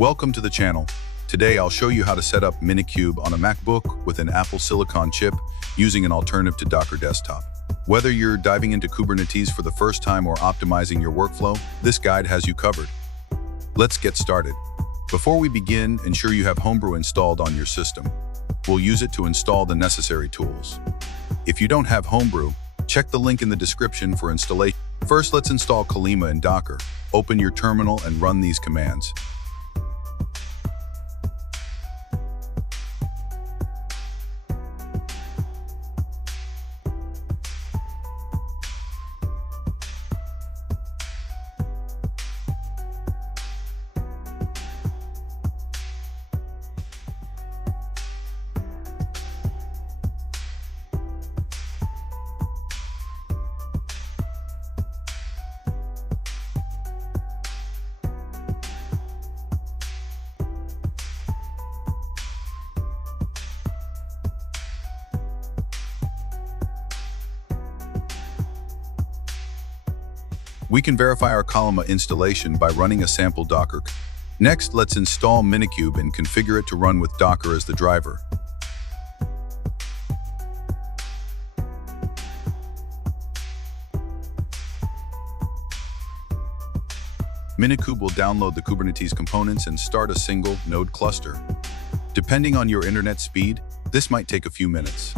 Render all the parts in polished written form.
Welcome to the channel. Today I'll show you how to set up Minikube on a MacBook with an applesilicon chip using an alternative to Docker desktop. Whether you're diving into Kubernetes for the first time or optimizing your workflow, this guide has you covered. Let's get started. Before we begin, ensure you have Homebrew installed on your system. We'll use it to install the necessary tools. If you don't have Homebrew, check the link in the description for installation. First, let's install Colima in Docker. Open your terminal and run these commands. We can verify our Colima installation by running a sample Docker. Next, let's install Minikube and configure it to run with Docker as the driver. Minikube will download the Kubernetes components and start a single node cluster. Depending on your internet speed, this might take a few minutes.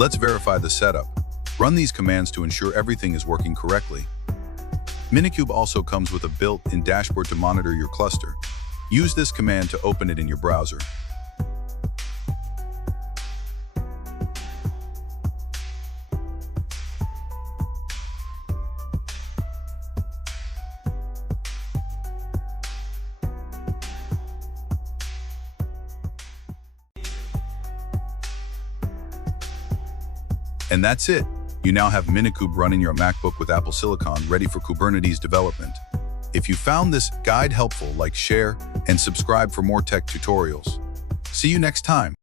Let's verify the setup. Run these commands to ensure everything is working correctly. Minikube also comes with a built-in dashboard to monitor your cluster. Use this command to open it in your browser. And that's it. You now have Minikube running your MacBook with applesilicon ready for Kubernetes development. If you found this guide helpful, like, share, and subscribe for more tech tutorials. See you next time.